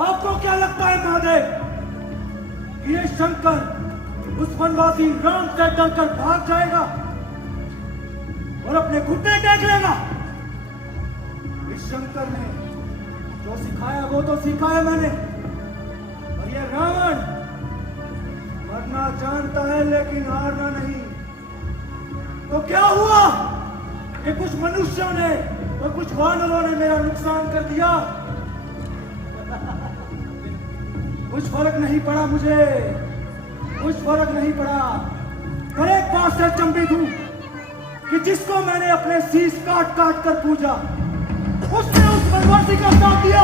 आपको क्या लगता है महादेव कि ये शंकर उस वनवासी राम से डरकर भाग जाएगा और अपने घुटने टेक लेगा? इस शंकर ने जो सिखाया वो तो सीखा है मैंने, और ये रावण मरना जानता है लेकिन हारना नहीं। तो क्या हुआ कि कुछ मनुष्यों ने और कुछ वानरों ने मेरा नुकसान कर दिया? कुछ फर्क नहीं पड़ा मुझे, कुछ फर्क नहीं पड़ा। पर एक बात से चंबित हूं कि जिसको मैंने अपने शीश काट काट कर पूजा, उसने उस वनवासी का साथ दिया,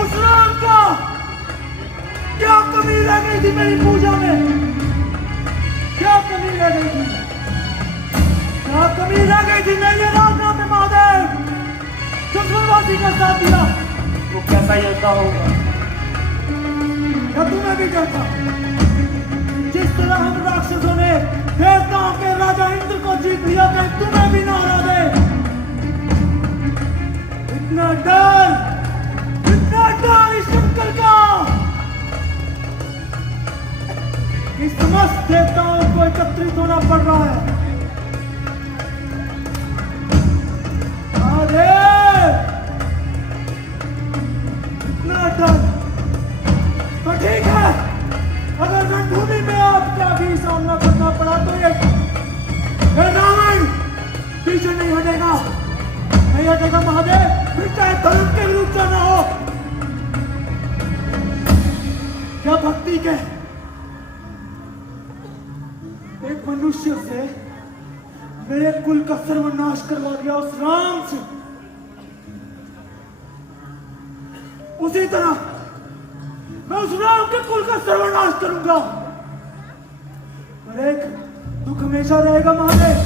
उस राम का। क्या कमी रह गई थी मेरी पूजा में? क्या कमी रह गई थी? क्या कमी रह गई थी मेरी आराधना में महादेव? जिस वनवासी का साथ दिया वो कैसा योद्धा होगा? क्या तुम्हें भी डर था? जिस तरह हम राक्षसों ने देवताओं के राजा इंद्र को जीत लिया, कहीं तुम्हें भी ना हरा दे। इतना डर इस शंकर का कि समस्त देवताओं को एकत्रित होना पड़ रहा है। इतना डर तो ठीक है, अगर रणभूमि में आपका भी सामना करना पड़ा तो ये रावण पीछे नहीं हटेगा, नहीं हटेगा महादेव, फिर चाहे धर्म के विरुद्ध जाना हो। क्या भक्ति के एक मनुष्य से मेरे कुल का सर्वनाश करवा दिया उस राम से, उसी तरह मैं उस राम के कुल का सर्वनाश करूंगा। पर एक दुख हमेशा रहेगा महादेव,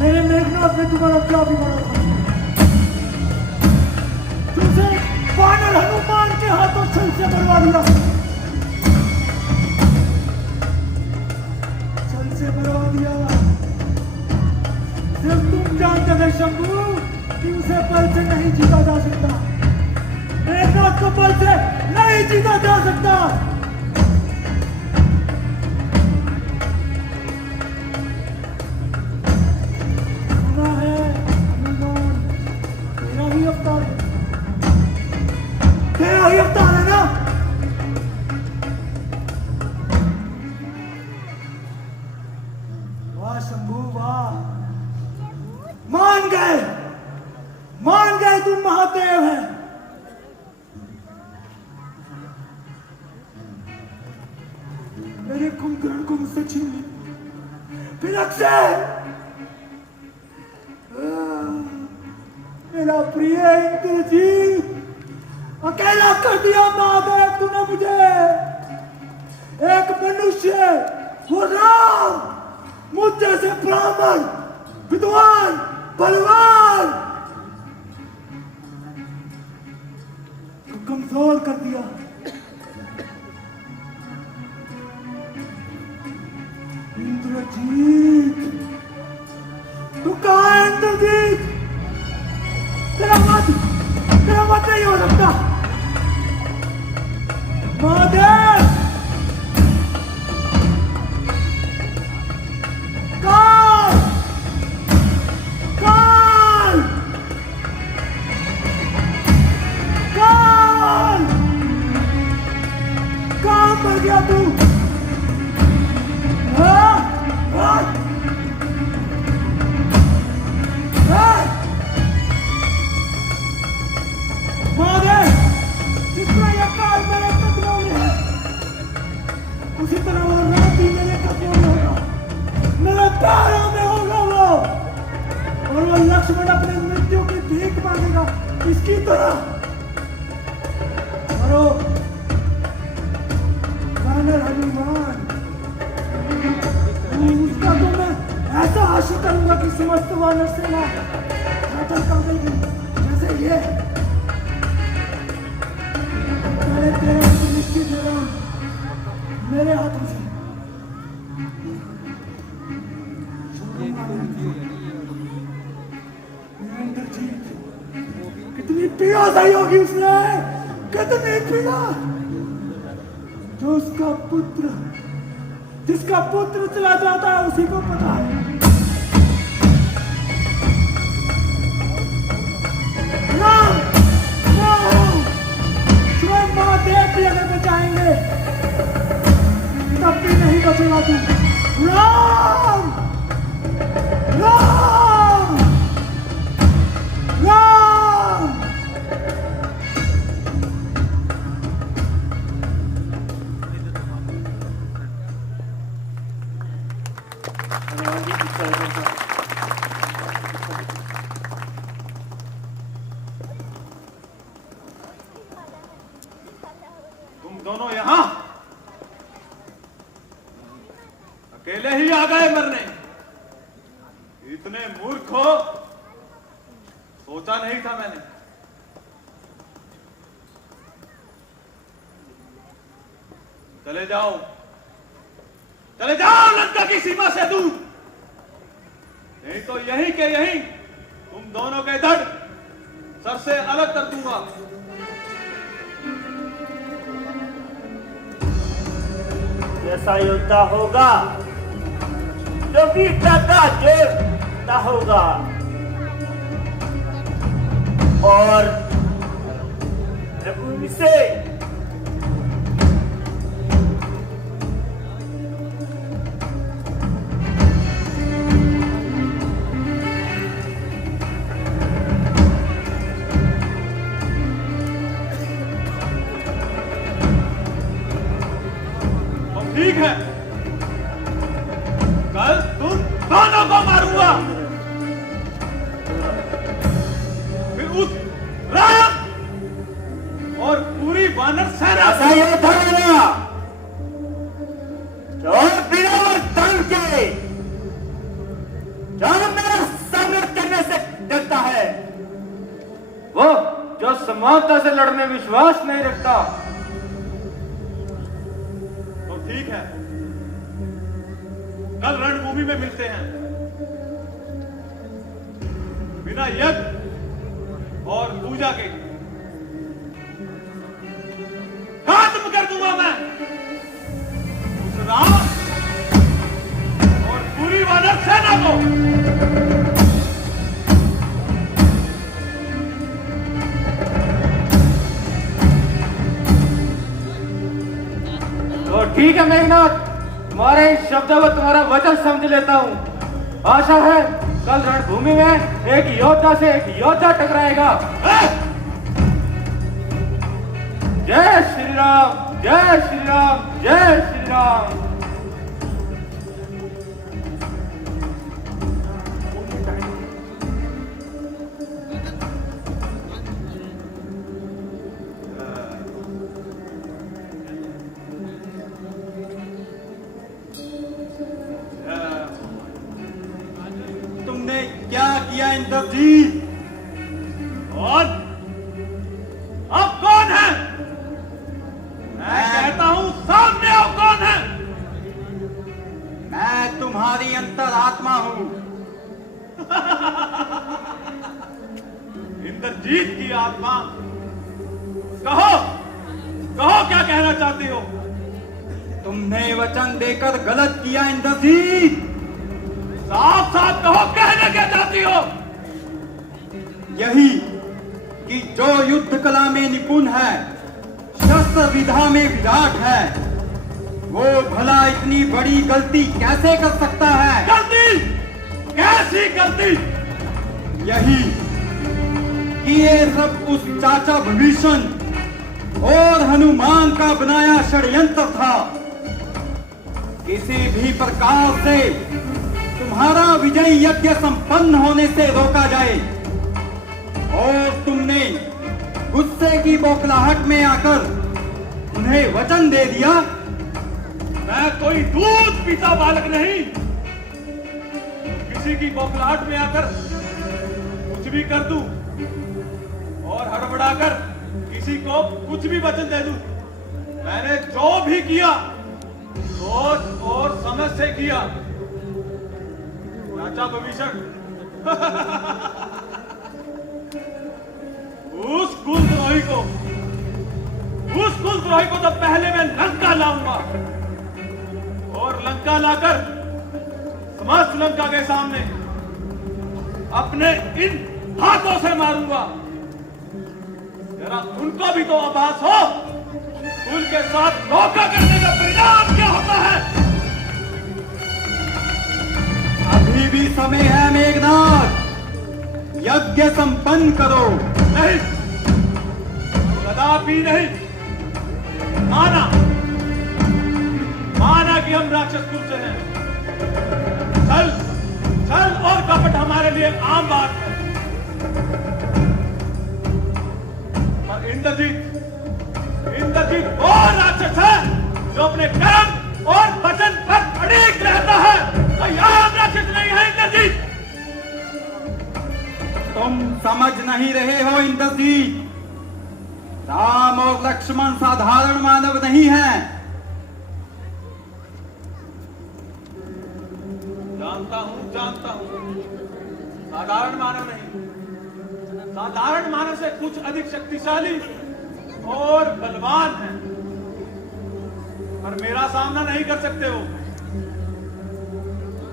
मेरे मेघनाथ ने तुम्हारा क्या बिगाड़ा था? तुमसे वानर हनुमान के हाथों छल से मरवा दिया, छल से मरवा दिया। सिर्फ तुम जानते थे शंभू कि उसे बल से नहीं जीता जा सकता, मेघनाथ को बल से नहीं जीता जा सकता। सुना है हनुमान तेरा ही अवतार है, तेरा ही अवतार है ना? वाह शंभू वाह, मान गए तुम महादेव हैं। मेरे कुंभकर्ण को मुझसे छीन ली, फिर अक्षय मेरा प्रिय इंद्रजीत अकेला कर दिया महादेव तूने मुझे। एक मनुष्य, वो राम, मुझ जैसे ब्राह्मण, विद्वान, बलवान तो कमजोर कर दिया। इंद्रजीत तू कहाँ है? इंद्रजीत तेरा मत नहीं हो सकता। महादेव काल काल काल कहाँ मर गया तू? महादेव जिस उसकी तरह मरो वानर हनुमान। उसका तो मैं ऐसा आशिक करूंगा कि समस्त वानर सेना घाटा काटेगी जैसे ये। पहले तेरे को निश्चित दे रहा हूं मेरे हाथों से। कितनी पीड़ा सही होगी उसने, कितनी पीड़ा। जो उसका पुत्र, जिसका पुत्र चला जाता है उसी को पता है। राम राम स्वयं महादेव भी अगर बचाएंगे तब भी नहीं बचेगा तू। राम राम राम। तुम दोनों यहां अकेले ही आ गए मरने? इतने मूर्ख हो सोचा नहीं था मैंने। चले जाओ, चले जाओ लंका की सीमा से दूर, नहीं तो यहीं के यहीं तुम दोनों के धड़ सर से अलग कर दूंगा। ऐसा योद्धा होगा जो वीरता का जोड़ता होगा और भूमि से ठीक है, कल तुम दोनों को मारूंगा, फिर उस राम और पूरी वानर सेना ऐसा योद्धा होगा जो बिना वरदान के जो मेरा सामना करने से डरता है, वो जो समानता से लड़ने विश्वास नहीं रखता। ठीक है, कल रणभूमि में मिलते हैं। बिना यज्ञ और पूजा के खत्म कर दूंगा मैं उस राम और पूरी वानर सेना को। तो ठीक है मेघनाथ, तुम्हारे इस शब्दों को तुम्हारा वचन समझ लेता हूँ। आशा है कल रणभूमि में एक योद्धा से एक योद्धा टकराएगा। जय श्री राम, जय श्री राम, जय श्री राम। तुमने क्या किया इंद्रजीत? और अब कौन है? मैं कहता हूं सामने आओ, कौन है? मैं तुम्हारी अंतरात्मा हूं। इंद्रजीत की आत्मा, कहो कहो क्या कहना चाहती हो? तुमने वचन देकर गलत किया इंद्रजीत। साफ साफ कहो, कहना क्या चाहती हो? यही कि जो युद्ध कला में निपुण है, शस्त्र विधा में विराट है, वो भला इतनी बड़ी गलती कैसे कर सकता है? गलती? कैसी गलती? यही कि ये सब उस चाचा विभीषण और हनुमान का बनाया षड्यंत्र था। किसी भी प्रकार से तुम्हारा विजय यज्ञ संपन्न होने से रोका जाए। और तुमने गुस्से की बौखलाहट में आकर उन्हें वचन दे दिया। मैं कोई दूध पीता बालक नहीं, किसी की बौखलाहट में आकर कुछ भी कर दूं और हड़बड़ाकर किसी को कुछ भी वचन दे दूं। मैंने जो भी किया सोच और समझ से किया। राजा विभीषण उस कुलद्रोही को तो पहले मैं लंका लाऊंगा और लंका लाकर समस्त लंका के सामने अपने इन हाथों से मारूंगा। जरा उनको भी तो आभास हो कुल के साथ धोखा करने का परिणाम क्या होता है। अभी भी समय है मेघनाथ, यज्ञ संपन्न करो। नहीं, कदापि नहीं। माना कि हम राक्षस कुल से हैं। छल और कपट हमारे लिए आम बात है, पर इंद्रजीत वो राक्षस है जो अपने कर्म और वचन पर अड़िग रहता है। कोई आम राक्षस नहीं है इंद्रजीत। तुम समझ नहीं रहे हो इंद्रजीत, राम और लक्ष्मण साधारण मानव नहीं हैं। जानता हूं, साधारण मानव नहीं, साधारण मानव से कुछ अधिक शक्तिशाली और बलवान है, पर मेरा सामना नहीं कर सकते हो।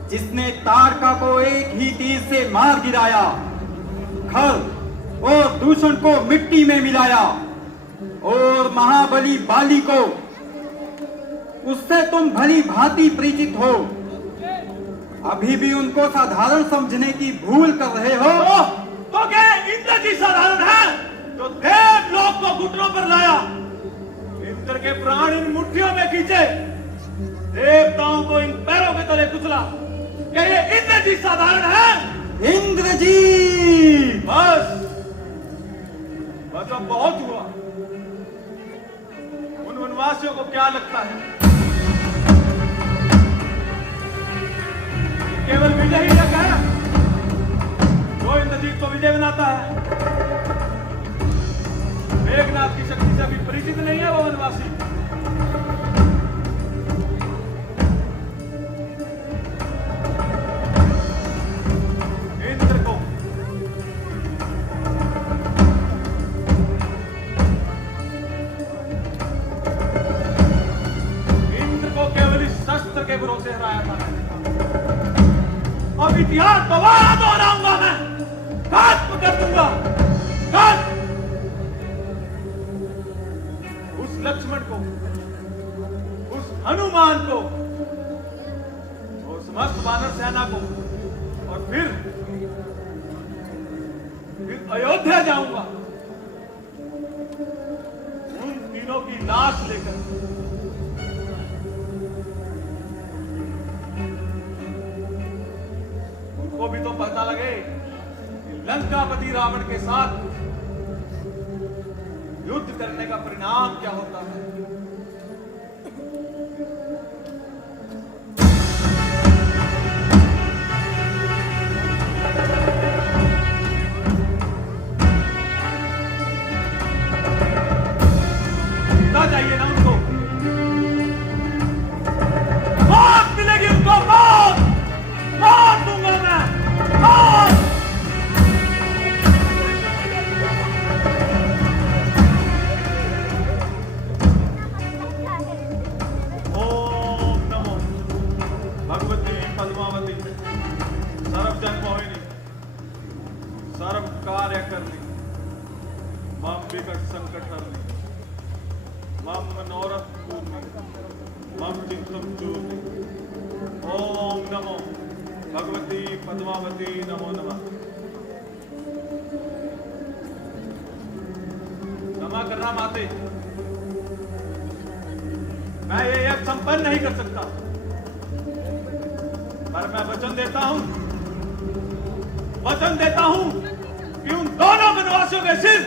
जिसने तारका को एक ही तीर से मार गिराया, खल और दूषण को मिट्टी में मिलाया और महाबली बाली को, उससे तुम भली भांति परिचित हो। अभी भी उनको साधारण समझने की भूल कर रहे हो। तो क्या इंद्रजीत साधारण है जो देवलोक को घुटनों पर लाया, इंद्र के प्राण इन मुट्ठियों में खींचे, देवताओं को इन पैरों के तले कुचला? क्या ये इंद्रजीत साधारण है? इंद्रजीत! बस अब बहुत हुआ। उन वनवासियों को क्या लगता है केवल विजय ही लगा है जो इंद्रजीत को विजय बनाता है? मेघनाथ की शक्ति से अभी परिचित नहीं है वो वनवासी। इंद्र को केवल इस शस्त्र के भरोसे हराया था। अब इतिहास दोबारा दोहराऊंगा मैं, खत्म कर दूंगा। उस लक्ष्मण को, उस हनुमान को और समस्त वानर सेना को, और फिर अयोध्या जाऊंगा उन तीनों की लाश लेकर। को भी तो पता लगे कि लंकापति रावण के साथ युद्ध करने का परिणाम क्या होता है। पता चाहिए ना उनको, मौत मिलेगी उनको, मौत मार दूंगा मैं, मार। ओम नमो भगवती पद्मावती सर्वजन मोहिनी सर्व कार्य करनी मम विकट संकट हरनी मम मनोरथ पूर्णी मम चिंतन चूर्णी। ओम नमो भगवती पद्मावती नमो नमः। क्षमा करना माते, मैं ये यज्ञ संपन्न नहीं कर सकता, पर मैं वचन देता हूं कि उन दोनों वनवासियों के सिर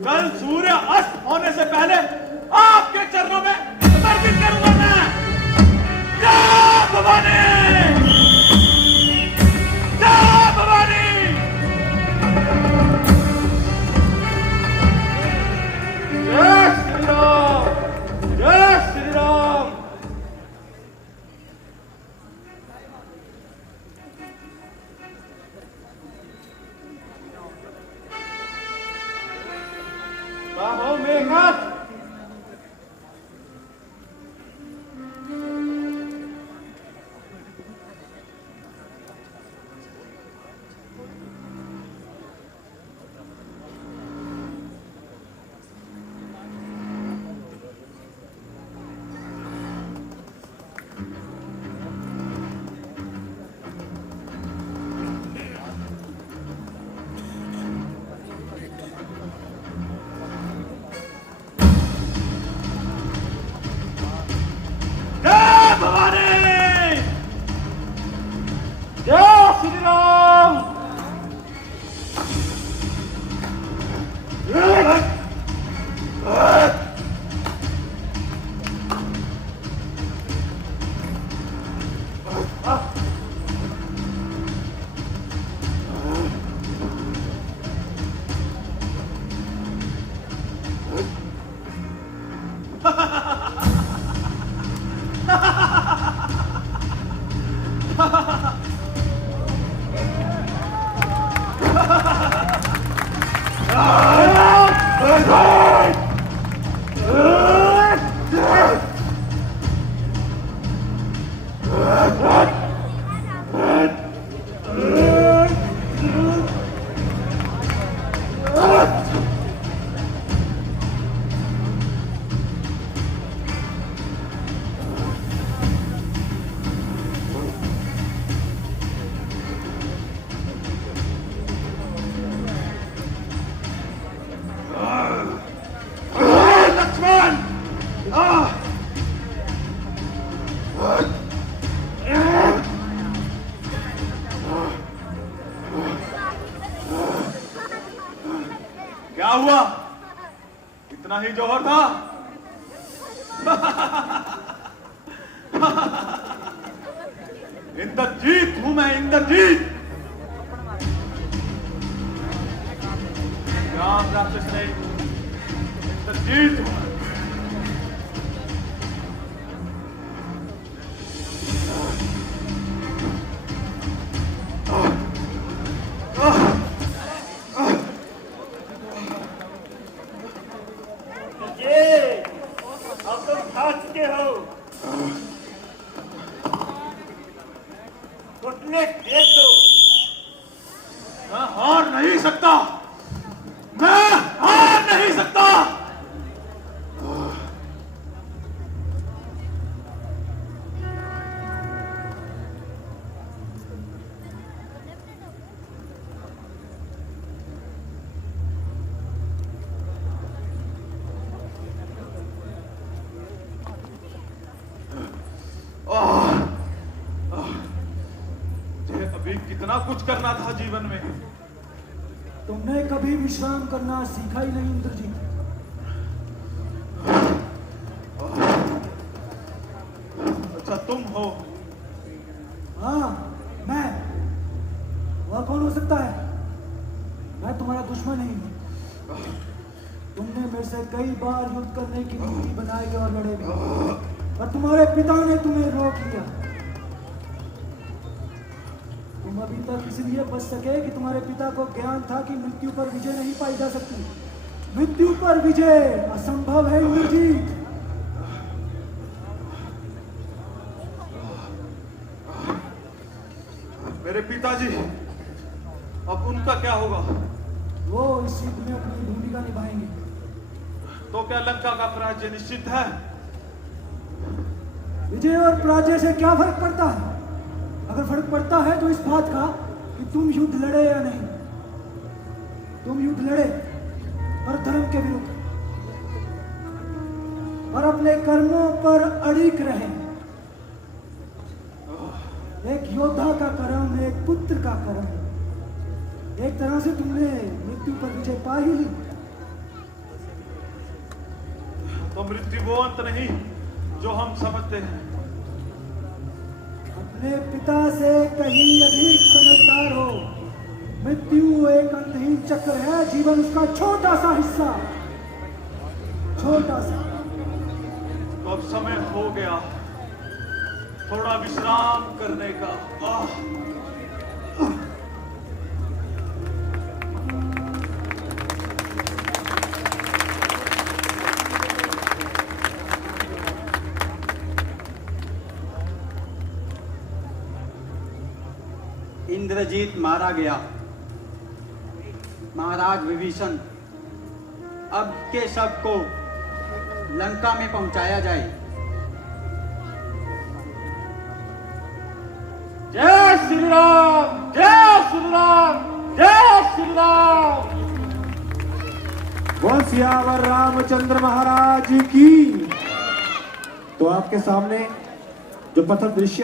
कल सूर्य अस्त होने से पहले आपके चरणों में समर्पित करूंगा मैं। जय भवानी, जय भवानी। जय श्री राम, जय श्री राम। बाहो मेघनाथ, जय भवानी, जय श्री राम। लक्ष्मण, क्या हुआ? इतना ही जौहर था? इंद्रजीत हूं मैं, इंद्रजीत। राम राक्षस नहीं, इंद्रजीत हूं मैं। अब तुम खा चुके हो। घुटने टेक दो। मैं हार नहीं सकता, मैं हार नहीं सकता। मुझे अभी कितना कुछ करना था जीवन में। तुमने कभी विश्राम करना सीखा ही नहीं इंद्रजीत। अच्छा तुम हो? हाँ मैं। वह कौन हो सकता है? मैं तुम्हारा दुश्मन नहीं हूं। तुमने मेरे से कई बार युद्ध करने की नीति बनाई और लड़े भी, पर तुम्हारे पिता ने तुम्हें रोक लिया। तुम अभी तक इसलिए बच सके कि तुम्हारे पिता को ज्ञान था कि मृत्यु पर विजय नहीं पाई जा सकती। मृत्यु पर विजय असंभव है इंद्रजीत। मेरे पिताजी, अब उनका क्या होगा? वो इस युद्ध में अपनी भूमिका निभाएंगे। तो क्या लंका का पराजय निश्चित है? विजय और पराजय से क्या फर्क पड़ता है? अगर फर्क पड़ता है तो इस बात का कि तुम युद्ध लड़े या नहीं। तुम युद्ध लड़े पर धर्म के विरुद्ध, और अपने कर्मों पर अड़िग रहे। एक योद्धा का कर्म, एक पुत्र का कर्म। एक तरह से तुमने मृत्यु पर विजय पा ही ली। वो मृत्यु वो अंत नहीं जो हम समझते हैं। अपने पिता से कहीं अधिक समझदार हो। मृत्यु एक अंतहीन चक्र है, जीवन उसका छोटा सा हिस्सा, छोटा सा। तो अब समय हो गया थोड़ा विश्राम करने का। इंद्रजीत मारा गया। महाराज विभीषण, अब के शव को लंका में पहुंचाया जाए। जय श्री राम, जय श्री राम, जय श्री राम। बोल सियावर रामचंद्र महाराज की। तो आपके सामने जो प्रथम दृश्य